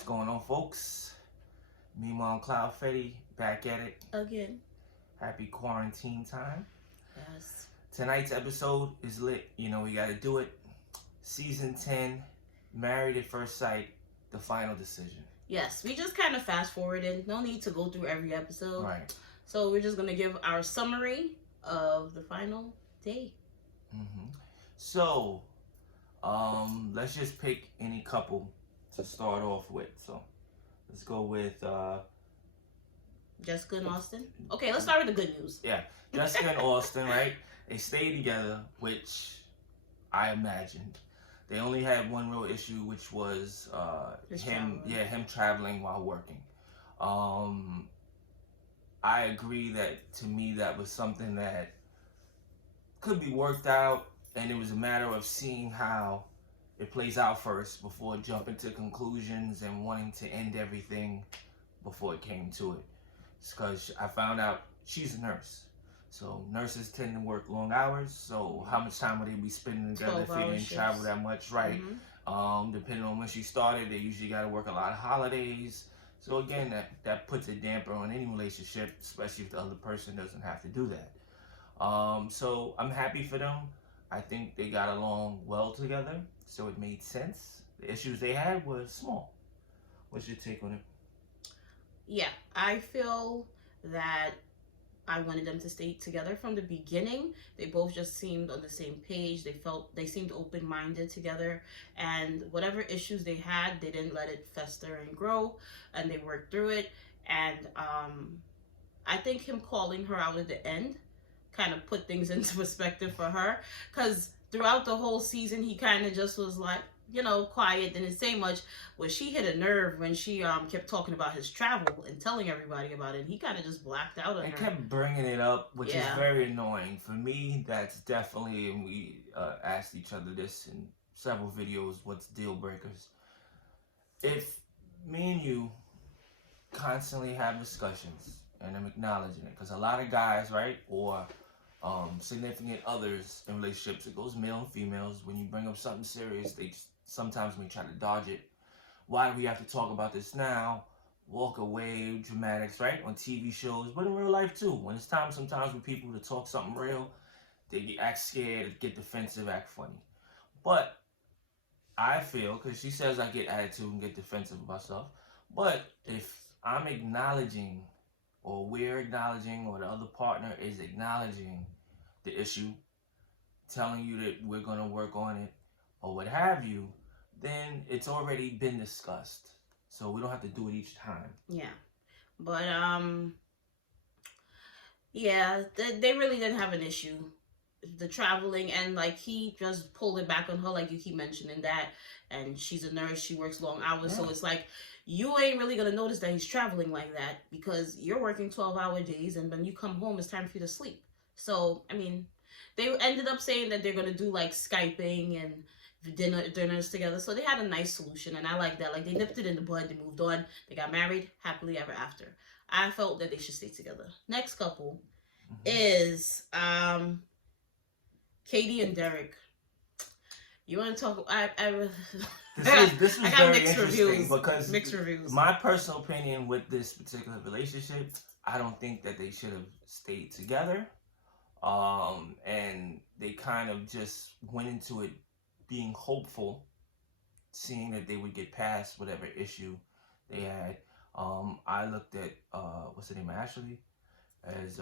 What's going on, folks? Me, Mom Cloud Fetty, back at it. Again. Happy quarantine time. Yes. Tonight's episode is lit. You know, we got to do it. Season 10, Married at First Sight, the final decision. Yes, we just kind of fast forwarded. No need to go through every episode. Right. So we're just going to give our summary of the final day. So, let's just pick any couple to start off with. So, let's go with Jessica and Austin. Okay, let's start with the good news. Yeah, Jessica and Austin, right? They stayed together, which I imagined. They only had one real issue, which was him traveling while working. I agree that, to me, that was something that could be worked out, and it was a matter of seeing how it plays out first before jumping to conclusions and wanting to end everything before it came to it. It's because I found out she's a nurse. So nurses tend to work long hours. So how much time would they be spending together if they didn't travel that much, right? Depending on when she started, they usually got to work a lot of holidays. So again, that puts a damper on any relationship, especially if the other person doesn't have to do that. So I'm happy for them. I think they got along well together, so it made sense. The issues they had were small. What's your take on it? Yeah, I feel that I wanted them to stay together from the beginning. They both just seemed on the same page. They seemed open-minded together, and whatever issues they had, they didn't let it fester and grow, and they worked through it. And I think him calling her out at the end kind of put things into perspective for her, because throughout the whole season he kind of just was like, quiet, didn't say much. Well, she hit a nerve when she kept talking about his travel and telling everybody about it. And he kind of just blacked out on her. And kept bringing it up, which is very annoying. For me, that's definitely, and we asked each other this in several videos, what's deal breakers. If me and you constantly have discussions, and I'm acknowledging it, because a lot of guys, right, or significant others in relationships, it goes male and females, when you bring up something serious, they sometimes may try to dodge it. Why do we have to talk about this now? Walk away, dramatics, right? On TV shows, but in real life too. When it's time sometimes for people to talk something real, they act scared, get defensive, act funny. But I feel, because she says I get attitude and get defensive about stuff, but if I'm acknowledging, or we're acknowledging, or the other partner is acknowledging the issue, telling you that we're going to work on it, or what have you, then it's already been discussed. So we don't have to do it each time. Yeah. But, yeah, they really didn't have an issue. The traveling, and like he just pulled it back on her, like you keep mentioning that, and she's a nurse, she works long hours, so it's like you ain't really gonna notice that he's traveling like that because you're working 12-hour days, and when you come home it's time for you to sleep. So I mean, they ended up saying that they're gonna do like Skyping and dinners together, so they had a nice solution, and I like that. Like, they nipped it in the bud, they moved on, they got married happily ever after. I felt that they should stay together. Next couple is Katie and Derek. You want to talk? This was very interesting because mixed reviews. My personal opinion with this particular relationship, I don't think that they should have stayed together. And they kind of just went into it being hopeful, seeing that they would get past whatever issue they had. I looked at what's the name, Ashley, as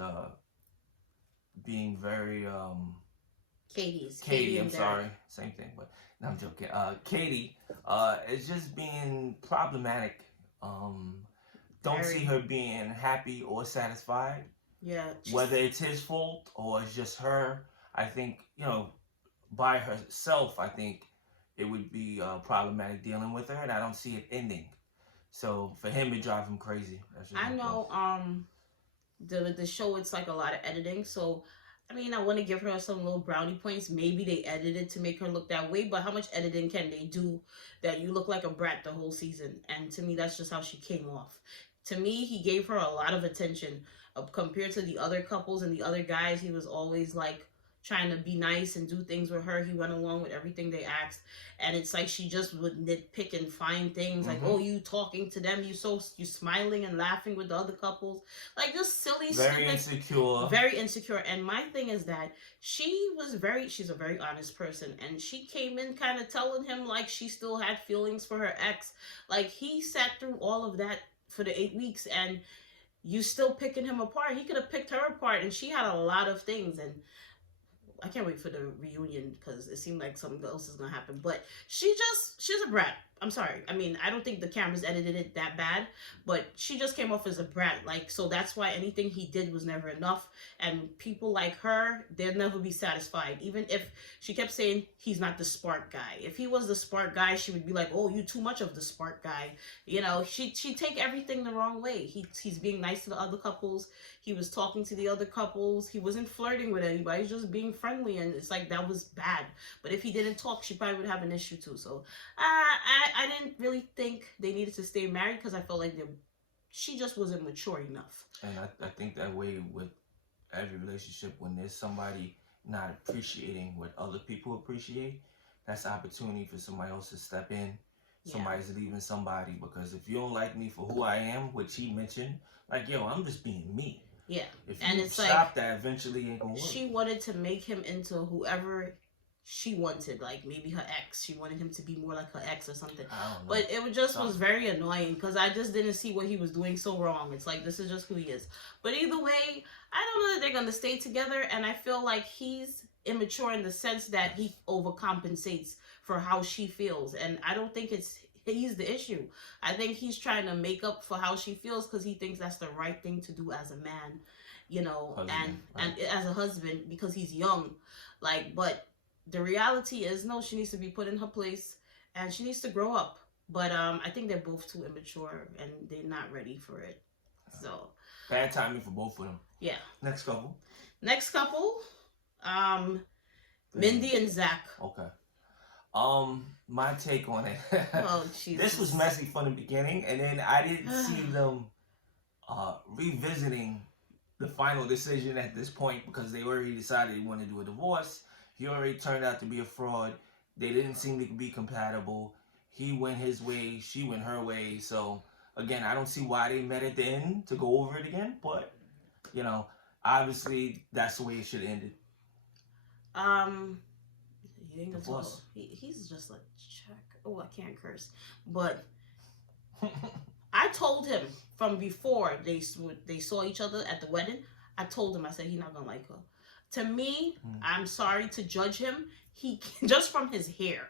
being very Katie, I'm sorry, same thing, but no, I'm joking. Katie is just being problematic. Don't see her being happy or satisfied. Yeah. Whether it's his fault or it's just her, I think, by herself, I think it would be problematic dealing with her, and I don't see it ending. So for him, it drives him crazy. I know. The show, it's like a lot of editing, so I mean, I want to give her some little brownie points. Maybe they edited to make her look that way, but how much editing can they do that you look like a brat the whole season? And to me, that's just how she came off. To me, he gave her a lot of attention compared to the other couples and the other guys. He was always like trying to be nice and do things with her. He went along with everything they asked, and it's like she just would nitpick and find things like, oh, you talking to them, you smiling and laughing with the other couples, like just silly, very stupid, very insecure. And my thing is that she's a very honest person, and she came in kind of telling him like she still had feelings for her ex. Like, he sat through all of that for the 8 weeks, and you still picking him apart. He could have picked her apart, and she had a lot of things. And I can't wait for the reunion because it seemed like something else is gonna happen. But she's a brat. I'm sorry. I mean, I don't think the cameras edited it that bad, but she just came off as a brat. Like, so that's why anything he did was never enough. And people like her, they'll never be satisfied. Even if she kept saying he's not the spark guy. If he was the spark guy, she would be like, oh, you too much of the spark guy. You know, she'd take everything the wrong way. He's being nice to the other couples. He was talking to the other couples. He wasn't flirting with anybody. He was just being friendly. And it's like, that was bad. But if he didn't talk, she probably would have an issue too. So I didn't really think they needed to stay married because I felt like she just wasn't mature enough. And I think that way with every relationship, when there's somebody not appreciating what other people appreciate, that's an opportunity for somebody else to step in. Somebody's leaving somebody, because if you don't like me for who I am, which he mentioned, like, yo, I'm just being me. Yeah. If you stop that, eventually it ain't gonna work. She wanted to make him into whoever she wanted, like maybe her ex. She wanted him to be more like her ex or something. I don't know. But it was very annoying because I just didn't see what he was doing so wrong. It's like, this is just who he is. But either way, I don't know that they're gonna stay together, and I feel like he's immature in the sense that he overcompensates for how she feels, and I don't think he's the issue. I think he's trying to make up for how she feels because he thinks that's the right thing to do as a man, you know, husband, and as a husband, because he's young. Like, but the reality is, no, she needs to be put in her place and she needs to grow up. But I think they're both too immature and they're not ready for it. So bad timing for both of them. Yeah. Next couple, Mindy and Zach. Okay. My take on it. Oh, Jesus. This was messy from the beginning, and then I didn't see them revisiting the final decision at this point because they already decided they wanted to do a divorce. He already turned out to be a fraud. They didn't seem to be compatible. He went his way, she went her way. So again, I don't see why they met at the end to go over it again. But you know, obviously that's the way it should have ended. He's just like, check. Oh, I can't curse. But I told him from before they saw each other at the wedding. I told him, I said, he's not gonna like her. To me, I'm sorry to judge him. He just from his hair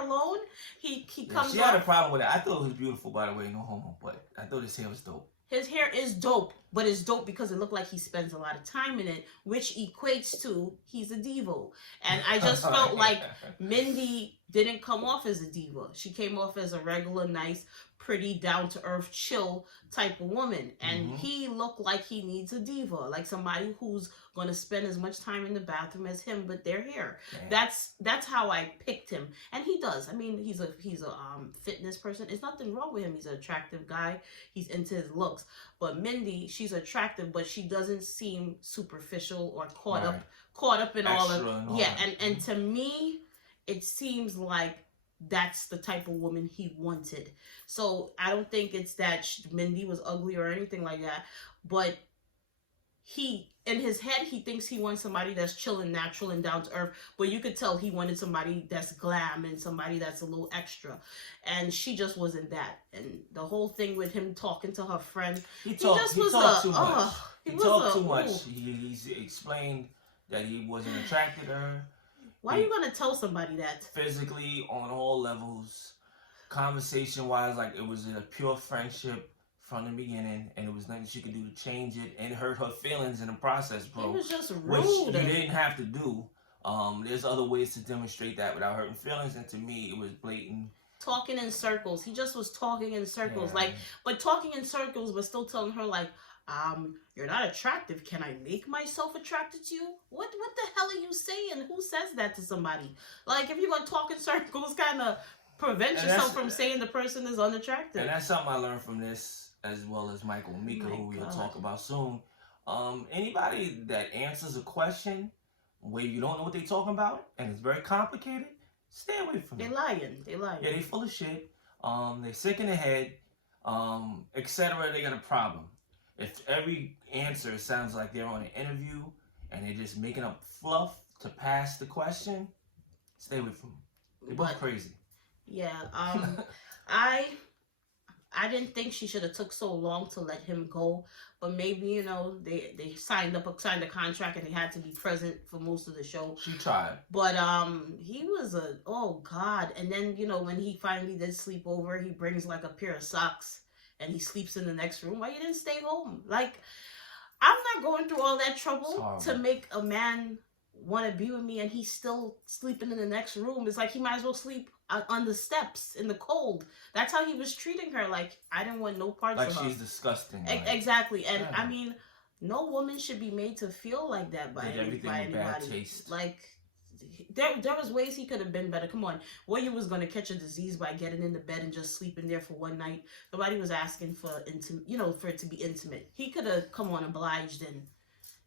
alone, he comes. She had a problem with it. I thought it was beautiful, by the way, no homo, but I thought his hair was dope. His hair is dope, but it's dope because it looked like he spends a lot of time in it, which equates to he's a diva. And I just felt like Mindy didn't come off as a diva. She came off as a regular, nice, pretty, down-to-earth, chill type of woman. And he looked like he needs a diva, like somebody who's going to spend as much time in the bathroom as him, but their hair. Damn. That's how I picked him. And he does. I mean, he's a fitness person. There's nothing wrong with him. He's an attractive guy. He's into his looks. But Mindy, she's attractive, but she doesn't seem superficial or caught up in all of and to me, it seems like that's the type of woman he wanted. So I don't think it's that Mindy was ugly or anything like that, but he, in his head, he thinks he wants somebody that's chill and natural and down to earth, but you could tell he wanted somebody that's glam and somebody that's a little extra, and she just wasn't that. And the whole thing with him talking to her friend, he talked too much. He explained that he wasn't attracted to her. Why are you gonna tell somebody that? Physically, on all levels, conversation-wise, like it was a pure friendship from the beginning, and it was nothing she could do to change it, and hurt her feelings in the process, bro. It was just rude. Which you didn't have to do. There's other ways to demonstrate that without hurting feelings, and to me, it was blatant. Talking in circles. He just was talking in circles, but talking in circles, but still telling her like, you're not attractive. Can I make myself attracted to you? What the hell are you saying? Who says that to somebody? Like, if you're gonna talk in circles, kind of prevent yourself from saying the person is unattractive. And that's something I learned from this, as well as Michael and Mika, who we'll talk about soon. Anybody that answers a question where you don't know what they're talking about and it's very complicated, stay away from them. They lying. Yeah, they full of shit. They're sick in the head, etc. They got a problem. If every answer sounds like they're on an interview and they're just making up fluff to pass the question, stay away from them. They're both crazy. Yeah. I didn't think she should have took so long to let him go, but maybe, you know, they signed a contract and he had to be present for most of the show. She tried. But he was oh God. And then, you know, when he finally did sleep over, he brings like a pair of socks and he sleeps in the next room. Why you didn't stay home? Like, I'm not going through all that trouble to make a man want to be with me and he's still sleeping in the next room. It's like he might as well sleep on the steps in the cold. That's how he was treating her. Like, I didn't want no parts of her. Like she's disgusting. Exactly. And yeah. I mean, no woman should be made to feel like that by anybody. Bad taste. Like, there was ways he could have been better. Come on. What, you was going to catch a disease by getting into bed and just sleeping there for one night? Nobody was asking for for it to be intimate. He could have come on, obliged, and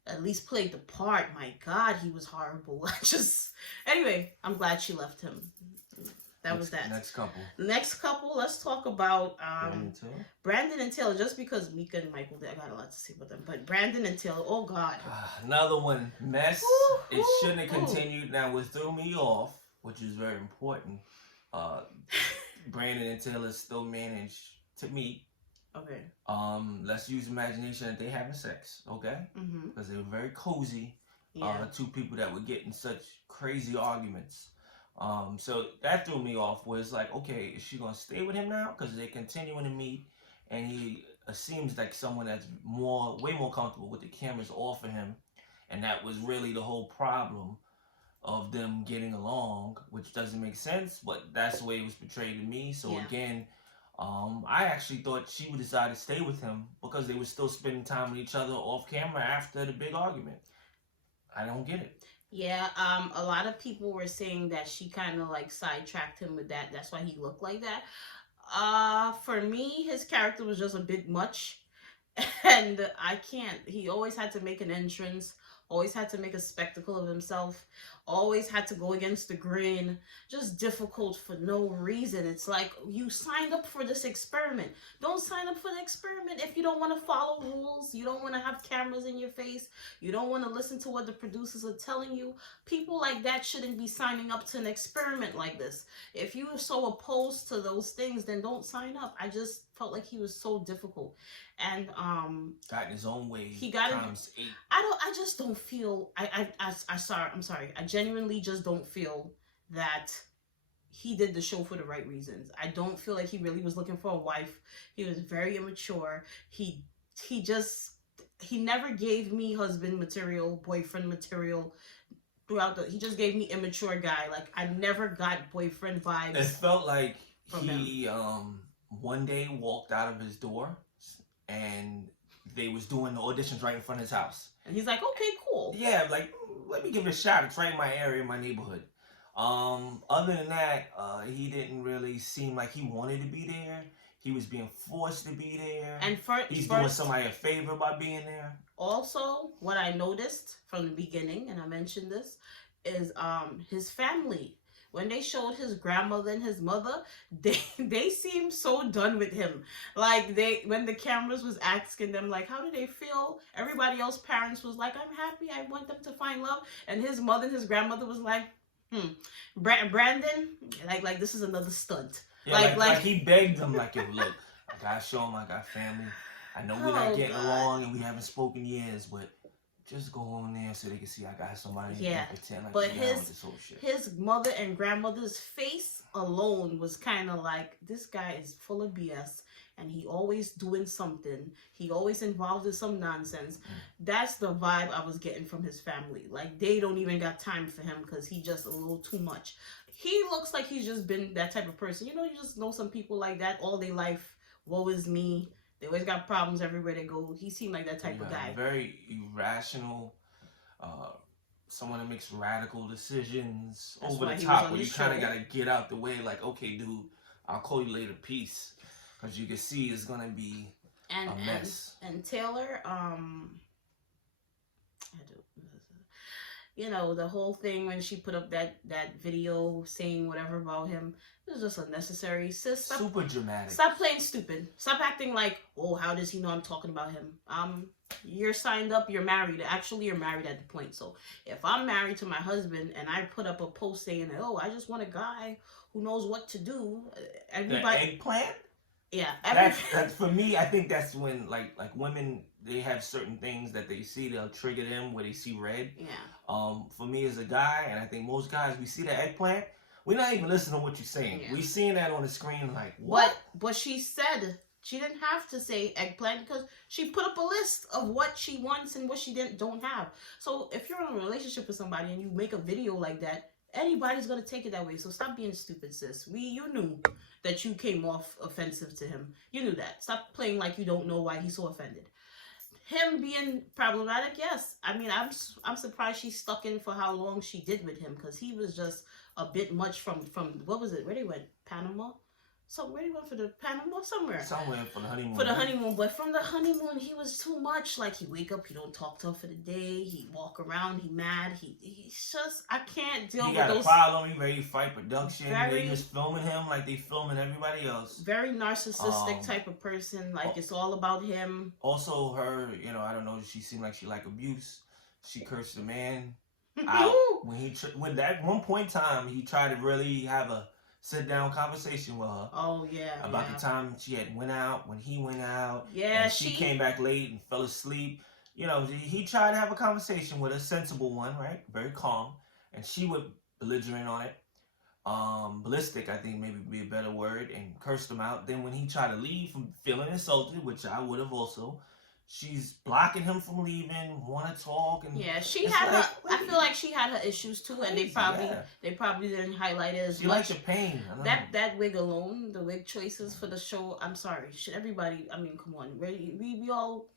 at least played the part. My God, he was horrible. Anyway, I'm glad she left him. That was that. Next couple, let's talk about Brandon and Taylor. Just because Mika and Michael, I got a lot to say about them. But Brandon and Taylor, oh God. Another one. Mess. It shouldn't have continued. Now, what threw me off, which is very important, Brandon and Taylor still managed to meet. Okay. Let's use imagination that they having sex, okay? Because they were very cozy. Yeah. Two people that would get in such crazy arguments. So that threw me off. Was like, okay, is she gonna stay with him now? Because they're continuing to meet, and he seems like someone that's way more comfortable with the cameras off of him, and that was really the whole problem of them getting along, which doesn't make sense, but that's the way it was portrayed to me. So again, I actually thought she would decide to stay with him because they were still spending time with each other off camera after the big argument. I don't get it. Yeah, a lot of people were saying that she kind of like sidetracked him with that. That's why he looked like that. For me, his character was just a bit much. And I can't. He always had to make an entrance. Always had to make a spectacle of himself. Always had to go against the grain. Just difficult for no reason. It's like, you signed up for this experiment. Don't sign up for the experiment if you don't want to follow rules. You don't want to have cameras in your face. You don't want to listen to what the producers are telling you. People like that shouldn't be signing up to an experiment like this. If you are so opposed to those things, then don't sign up. I just felt like he was so difficult. And got in his own way. He got times 8. I just don't feel. I'm sorry. I genuinely just don't feel that he did the show for the right reasons. I don't feel like he really was looking for a wife. He was very immature. He never gave me husband material, boyfriend material. He just gave me immature guy. Like, I never got boyfriend vibes. It felt like he one day walked out of his door and they was doing the auditions right in front of his house. And he's like, okay, cool. Yeah, like, let me give it a shot. It's right in my area, my neighborhood. Other than that, he didn't really seem like he wanted to be there. He was being forced to be there. And he's doing somebody a favor by being there. Also, what I noticed from the beginning, and I mentioned this, is his family. When they showed his grandmother and his mother, they seemed so done with him. Like, when the cameras was asking them, like, how do they feel? Everybody else's parents was like, I'm happy. I want them to find love. And his mother and his grandmother was like, Brandon, like this is another stunt. Yeah, like he begged them, like, yo, look, I gotta show him I got family. I know we're not getting along and we haven't spoken years, but just go on there so they can see I got somebody and pretend like but his mother and grandmother's face alone was kind of like, this guy is full of BS and he always doing something. He always involved in some nonsense. That's the vibe I was getting from his family. Like, they don't even got time for him because he just a little too much. He looks like he's just been that type of person. You know, you just know some people like that all their life. Woe is me. They always got problems everywhere they go. He seemed like that type of guy. Very irrational. Someone that makes radical decisions. That's over the top, where you kind of got to get out the way. Like, okay, dude, I'll call you later. Peace. Because you can see it's going to be a mess. And Taylor, you know, the whole thing when she put up that video saying whatever about him, it was just unnecessary. Sis, stop, super dramatic. Stop playing stupid. Stop acting like, oh, how does he know I'm talking about him? You're signed up, you're married. Actually, you're married at the point. So if I'm married to my husband and I put up a post saying, oh, I just want a guy who knows what to do, everybody. The eggplant? Yeah. That's for me. I think that's when like women, they have certain things that they see, they'll trigger them where they see red. Yeah. For me as a guy, and I think most guys, we see the eggplant, we're not even listening to what you're saying. Yeah. We seeing that on the screen like, what? But she said she didn't have to say eggplant because she put up a list of what she wants and what she don't have. So if you're in a relationship with somebody and you make a video like that, anybody's gonna take it that way. So stop being stupid, sis. You knew that you came off offensive to him. You knew that. Stop playing like you don't know why he's so offended. Him being problematic, yes. I mean, I'm surprised she stuck in for how long she did with him, because he was just a bit much from what was it? Where they went? Panama? So where they went for the Panama? Somewhere for the honeymoon. For the honeymoon, but from the honeymoon, he was too much. Like, he wake up, he don't talk to her for the day. He walk around, he mad. He's just, I can't deal with those. He got a problem. He ready to fight production. They just filming him like they filming everybody else. Very narcissistic type of person. Like, it's all about him. Also, her, you know, I don't know. She seemed like she like abuse. She cursed the man out when at one point in time he tried to really have a sit-down conversation with her. Oh, yeah. About the time she had went out, when he went out. Yeah, and she came back late and fell asleep. You know, he tried to have a conversation with a sensible one, right? Very calm. And she was belligerent on it. Ballistic, I think maybe would be a better word, and cursed him out. Then when he tried to leave from feeling insulted, which I would have also, she's blocking him from leaving, want to talk, and yeah, she had her. I feel like she had her issues too, and they probably didn't highlight it as much. She likes the pain. That wig alone, the wig choices for the show. I'm sorry, should everybody? I mean, come on, we all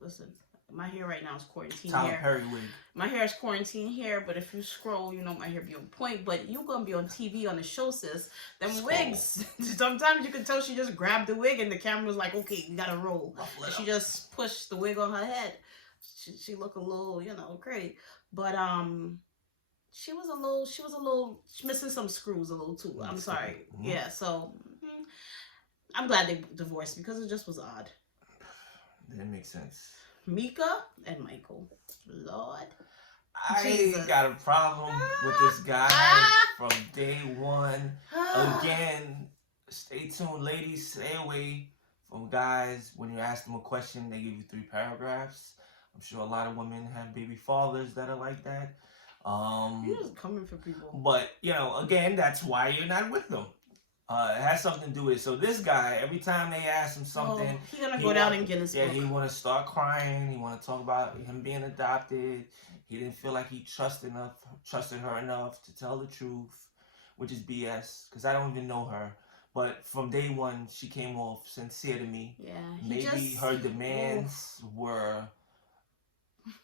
listen. My hair right now is quarantine Tyler hair. Perry wig. My hair is quarantine hair, but if you scroll, you know my hair be on point. But you gonna be on TV on the show, sis. Them wigs. Sometimes you can tell she just grabbed the wig and the camera's like, okay, you gotta roll. And she just pushed the wig on her head. She looked a little, you know, great. But she was a little missing some screws a little too. I'm sorry. Mm-hmm. Yeah. So I'm glad they divorced because it just was odd. That makes sense. Mika and Michael. Lord. I got a problem with this guy from day one. Again, stay tuned, ladies. Stay away from guys. When you ask them a question, they give you 3 paragraphs. I'm sure a lot of women have baby fathers that are like that. You're just coming for people. But, you know, again, that's why you're not with them. It has something to do with it. So this guy, every time they ask him something, he's gonna go down and get his book. He want to start crying. He want to talk about him being adopted. He didn't feel like he trusted her enough to tell the truth, which is BS. Because I don't even know her. But from day one, she came off sincere to me. Yeah. Maybe her demands were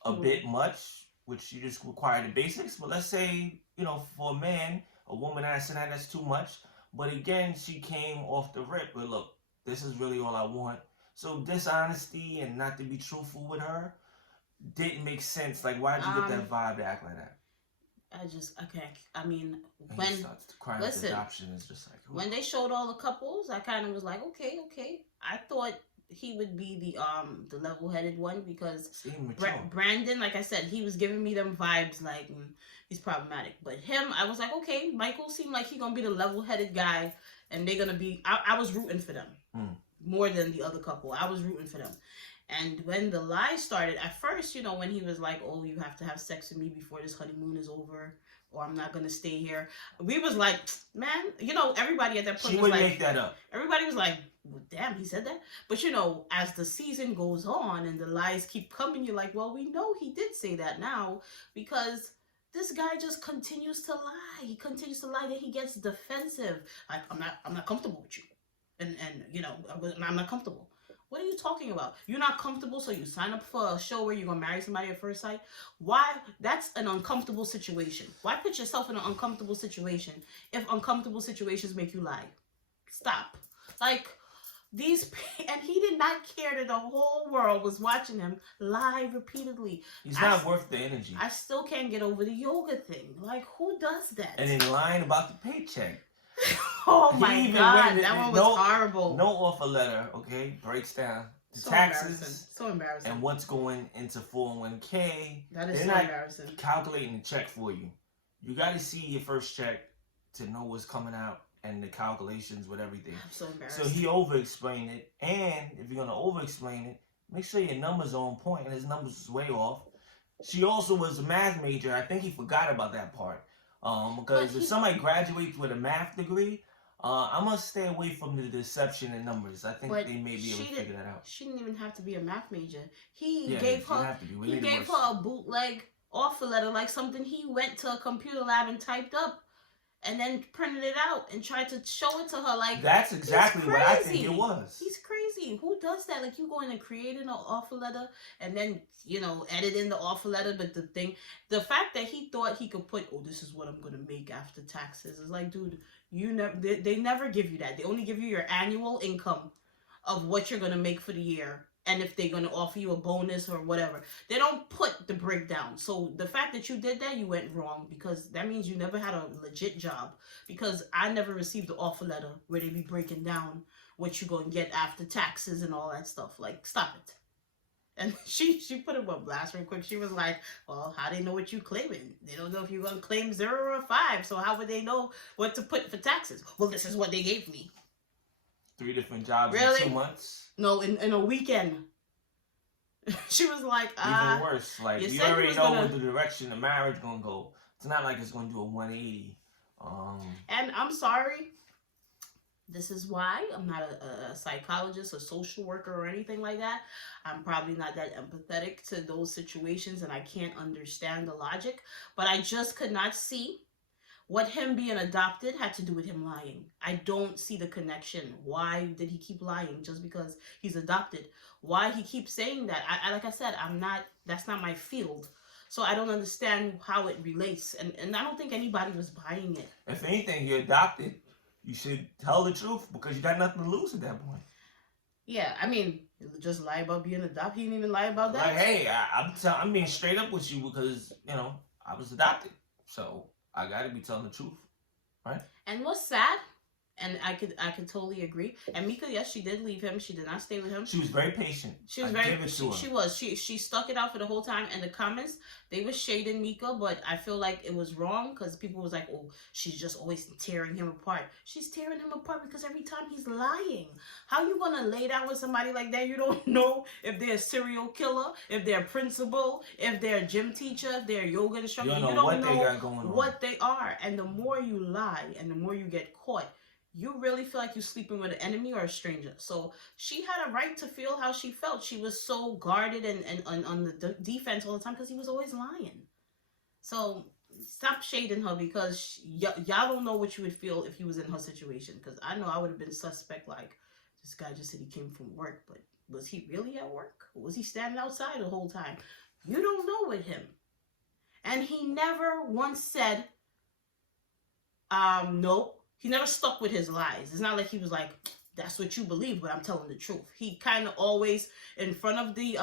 a bit much, which she just required the basics. But let's say, you know, for a man, a woman asking that's too much. But again, she came off the rip. But look, this is really all I want. So dishonesty and not to be truthful with her didn't make sense. Like, why'd you get that vibe to act like that? I mean, and when crying listen, adoption is just like, when they showed all the couples, I kind of was like, okay. I thought he would be the level-headed one because Brandon, like I said, he was giving me them vibes like he's problematic. But him, I was like, okay, Michael seemed like he gonna be the level-headed guy, and they're gonna be. I was rooting for them more than the other couple. I was rooting for them. And when the lies started, at first, you know, when he was like, oh, you have to have sex with me before this honeymoon is over, or I'm not going to stay here. We was like, man, you know, everybody at that point was like... She would make that up. Everybody was like, well, damn, he said that? But, you know, as the season goes on and the lies keep coming, you're like, well, we know he did say that now because this guy just continues to lie. He continues to lie, then he gets defensive. Like, I'm not comfortable with you. And you know, I'm not comfortable. What are you talking about? You're not comfortable, so you sign up for a show where you're going to marry somebody at first sight? Why? That's an uncomfortable situation. Why put yourself in an uncomfortable situation if uncomfortable situations make you lie? Stop. Like, And he did not care that the whole world was watching him live repeatedly. He's not worth the energy. I still can't get over the yoga thing. Like, who does that? And then lying about the paycheck. Oh my God, that one was horrible. No offer letter, okay? Breaks down the so taxes. So embarrassing. And what's going into 401k. That is so embarrassing. Calculating the check for you. You got to see your first check to know what's coming out and the calculations with everything. I'm so embarrassed. So he over-explained it. And if you're going to over-explain it, make sure your numbers are on point, and his numbers is way off. She also was a math major. I think he forgot about that part. Because if somebody graduates with a math degree, I must stay away from the deception in numbers. I think they may be able to figure that out. She didn't even have to be a math major. He gave her a bootleg offer letter, like something he went to a computer lab and typed up, and then printed it out and tried to show it to her. Like, that's exactly what I think it was. He's crazy. Who does that? Like, you go in and create an offer letter and then, edit in the offer letter. But the fact that he thought he could put, oh, this is what I'm gonna make after taxes, is like, dude, they never give you that. They only give you your annual income of what you're gonna make for the year. And if they're going to offer you a bonus or whatever, they don't put the breakdown. So the fact that you did that, you went wrong, because that means you never had a legit job. Because I never received the offer letter where they be breaking down what you're going to get after taxes and all that stuff. Like, stop it. And she put him on blast real quick. She was like, well, how they know what you claiming? They don't know if you're going to claim 0 or 5. So how would they know what to put for taxes? Well, this is what they gave me. 3 different jobs in 2 months? No, in a weekend. She was like, even worse. Like, you already know where the direction the marriage gonna go. It's not like it's gonna do a 180. And I'm sorry. This is why I'm not a psychologist or social worker or anything like that. I'm probably not that empathetic to those situations, and I can't understand the logic. But I just could not see what him being adopted had to do with him lying. I don't see the connection. Why did he keep lying just because he's adopted? Why he keeps saying that? Like I said, that's not my field. So I don't understand how it relates. And I don't think anybody was buying it. If anything, you're adopted, you should tell the truth, because you got nothing to lose at that point. Yeah, I mean, just lie about being adopted. He didn't even lie about that. Like, hey, I'm being straight up with you because, I was adopted. So I gotta be telling the truth, right? And what's sad, and I could totally agree. And Mika, yes, she did leave him. She did not stay with him. She was very patient. She was She stuck it out for the whole time. And the comments, they were shading Mika, but I feel like it was wrong, because people was like, oh, she's just always tearing him apart. She's tearing him apart because every time he's lying. How you gonna lay down with somebody like that? You don't know if they're a serial killer, if they're a principal, if they're a gym teacher, if they're a yoga instructor. You don't know what they got going on. What they are. And the more you lie and the more you get caught, you really feel like you're sleeping with an enemy or a stranger. So she had a right to feel how she felt. She was so guarded and on the defense all the time because he was always lying. So stop shading her, because y'all don't know what you would feel if you was in her situation. Because I know I would have been suspect, like, this guy just said he came from work, but was he really at work? Or was he standing outside the whole time? You don't know with him. And he never once said, nope. He never stuck with his lies. It's not like he was like, that's what you believe, but I'm telling the truth. He kind of always, in front of the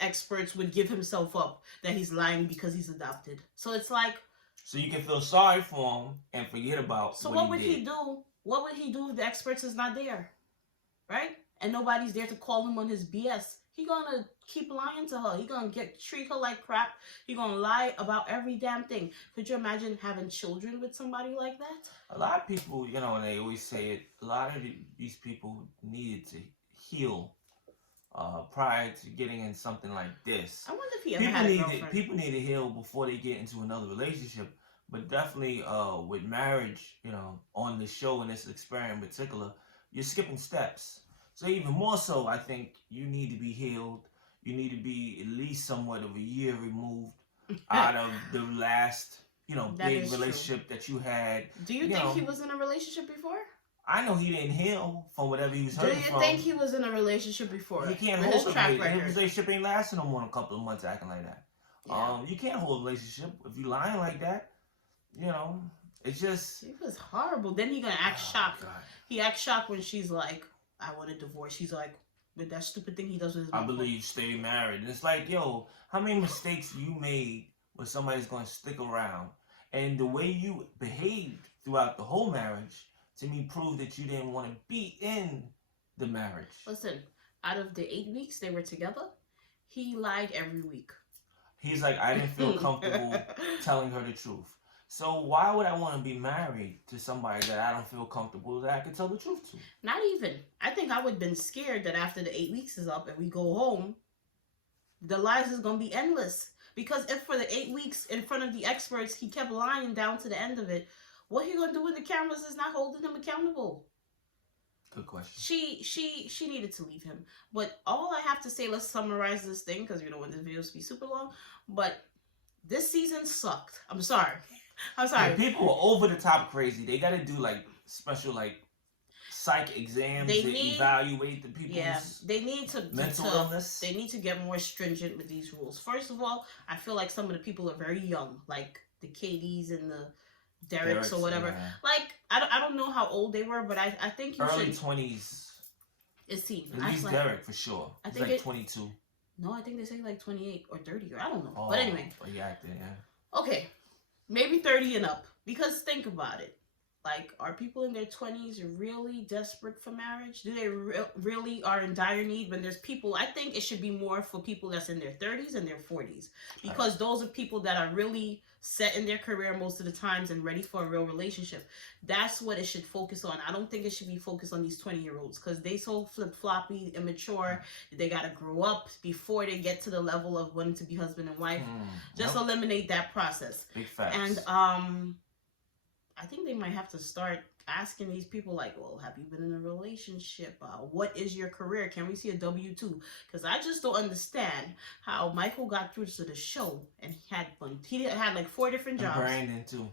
experts, would give himself up that he's lying because he's adopted. So it's like... So you can feel sorry for him and forget about what would he do? What would he do if the experts is not there? Right? And nobody's there to call him on his BS. He gonna keep lying to her. He gonna treat her like crap. He gonna lie about every damn thing. Could you imagine having children with somebody like that? A lot of people, and they always say it, a lot of these people needed to heal prior to getting in something like this. I wonder if he ever had a girlfriend. People need to heal before they get into another relationship. But definitely with marriage, on the show and this experiment in particular, you're skipping steps. So even more so, I think you need to be healed. You need to be at least somewhat of a year removed out of the last, big relationship that you had. Do you think he was in a relationship before? I know he didn't heal from whatever he was hurting from. Do you think he was in a relationship before? He can't hold a relationship. His relationship ain't lasting no more than a couple of months acting like that. Yeah. You can't hold a relationship if you lying like that. It's just... It was horrible. Then he gonna act shocked. God. He acts shocked when she's like, I want a divorce. He's like, with that stupid thing he does with his I believe stay married. And it's like, yo, how many mistakes you made where somebody's going to stick around? And the way you behaved throughout the whole marriage, to me, proved that you didn't want to be in the marriage. Listen, out of the 8 weeks they were together, he lied every week. He's like, I didn't feel comfortable telling her the truth. So why would I want to be married to somebody that I don't feel comfortable that I can tell the truth to? Not even. I think I would have been scared that after the 8 weeks is up and we go home, the lies is going to be endless. Because if for the 8 weeks in front of the experts, he kept lying down to the end of it, what he going to do when the cameras is not holding him accountable? Good question. She needed to leave him. But all I have to say, let's summarize this thing, because you know when this video will be super long. But this season sucked. I'm sorry. Yeah, people are over the top crazy. They got to do like special like psych exams to evaluate the people's they need to mental illness. They need to get more stringent with these rules. First of all, I feel like some of the people are very young, like the Katie's and the Derek's or whatever. Yeah. Like I don't know how old they were, but I think you early should 20s. It seems at least like, Derek for sure. I think like 22. No, I think they say like 28 or 30 or I don't know. Oh, but anyway. Yeah. Okay, maybe 30 and up. Because think about it. Like, are people in their 20s really desperate for marriage? Do they really are in dire need when there's people? I think it should be more for people that's in their 30s and their 40s. Because those are people that are really set in their career most of the times and ready for a real relationship. That's what it should focus on. I don't think it should be focused on these 20-year-olds because they so flip-floppy, immature. They got to grow up before they get to the level of wanting to be husband and wife. Just eliminate that process. Big facts. And, I think they might have to start asking these people like, well, have you been in a relationship? What is your career? Can we see a W-2? Because I just don't understand how Michael got through to the show and he had like 4 different jobs. And Brandon too.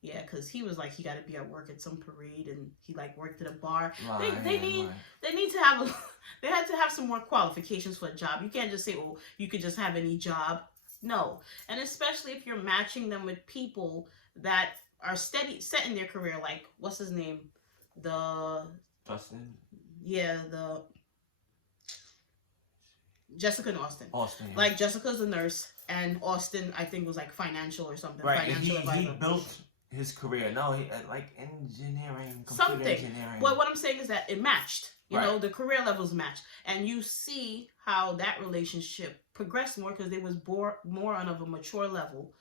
Yeah, because he was like, he got to be at work at some parade and he like worked at a bar. They need to have they had to have some more qualifications for a job. You can't just say, oh, you could just have any job. No. And especially if you're matching them with people that are set in their career, like what's his name, Justin. Yeah, the Jessica and Austin. Austin. Yeah. Like Jessica's a nurse, and Austin I think was like financial or something. Right. Financial advisor. He built his career. No, he like engineering, computer engineering. But what I'm saying is that it matched. You know, the career levels matched, and you see how that relationship progressed more because they was more on of a mature level.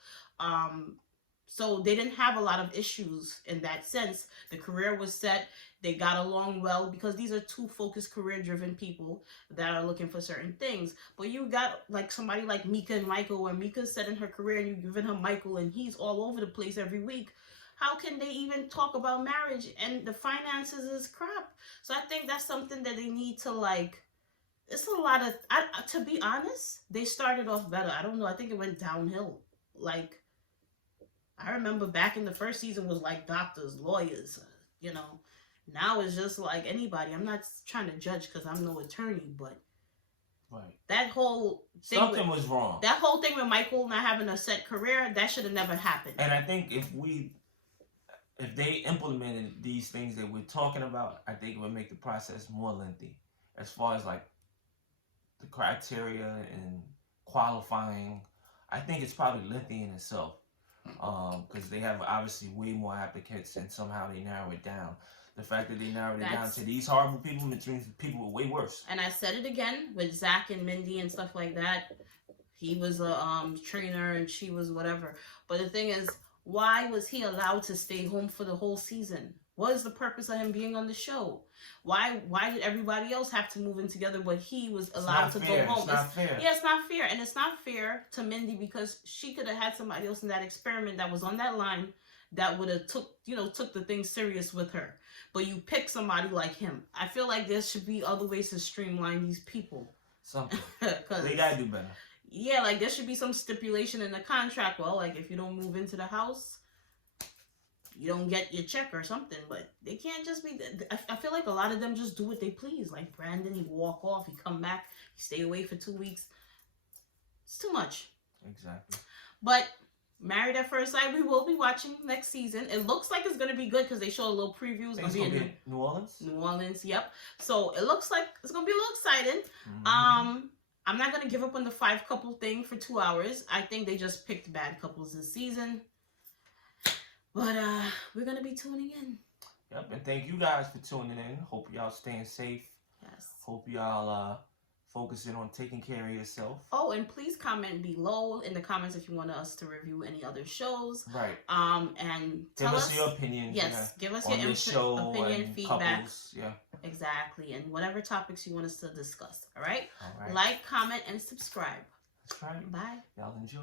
So they didn't have a lot of issues in that sense. The career was set. They got along well because these are 2 focused, career-driven people that are looking for certain things. But you got like somebody like Mika and Michael, where Mika's set in her career and you've given her Michael and he's all over the place every week. How can they even talk about marriage? And the finances is crap. So I think that's something that they need to like... It's a lot of... to be honest, they started off better. I don't know. I think it went downhill. Like... I remember back in the first season was like doctors, lawyers, you know. Now it's just like anybody. I'm not trying to judge because I'm no attorney, but that whole thing... Something was wrong. That whole thing with Michael not having a set career, that should have never happened. And I think if they implemented these things that we're talking about, I think it would make the process more lengthy. As far as like the criteria and qualifying, I think it's probably lengthy in itself. Because they have obviously way more applicants and somehow they narrow it down. The fact that they narrowed it down to these horrible people means people way worse. And I said it again with Zach and Mindy and stuff like that. He was a trainer and she was whatever. But the thing is, why was he allowed to stay home for the whole season? What is the purpose of him being on the show? Why did everybody else have to move in together but he was allowed to go home? It's not fair. Yeah, it's not fair. And it's not fair to Mindy because she could have had somebody else in that experiment that was on that line that would have took the thing serious with her. But you pick somebody like him. I feel like there should be other ways to streamline these people. Something. They gotta do better. Yeah, like there should be some stipulation in the contract. Well, like if you don't move into the house, you don't get your check or something, but they can't just be... I feel like a lot of them just do what they please. Like Brandon, he walk off, he come back, he stay away for 2 weeks. It's too much. Exactly. But Married at First Sight, we will be watching next season. It looks like it's going to be good because they show a little preview. It's going to be in New Orleans? New Orleans, yep. So it looks like it's going to be a little exciting. I'm not going to give up on the 5-couple thing for 2 hours. I think they just picked bad couples this season. But we're going to be tuning in. Yep, and thank you guys for tuning in. Hope y'all staying safe. Yes. Hope y'all focusing on taking care of yourself. Oh, and please comment below in the comments if you want us to review any other shows. Right. And give us your opinion. Yes, give us your opinion, feedback. Couples. Yeah. Exactly, and whatever topics you want us to discuss. All right. All right. Like, comment, and subscribe. That's right. Bye. Y'all enjoy.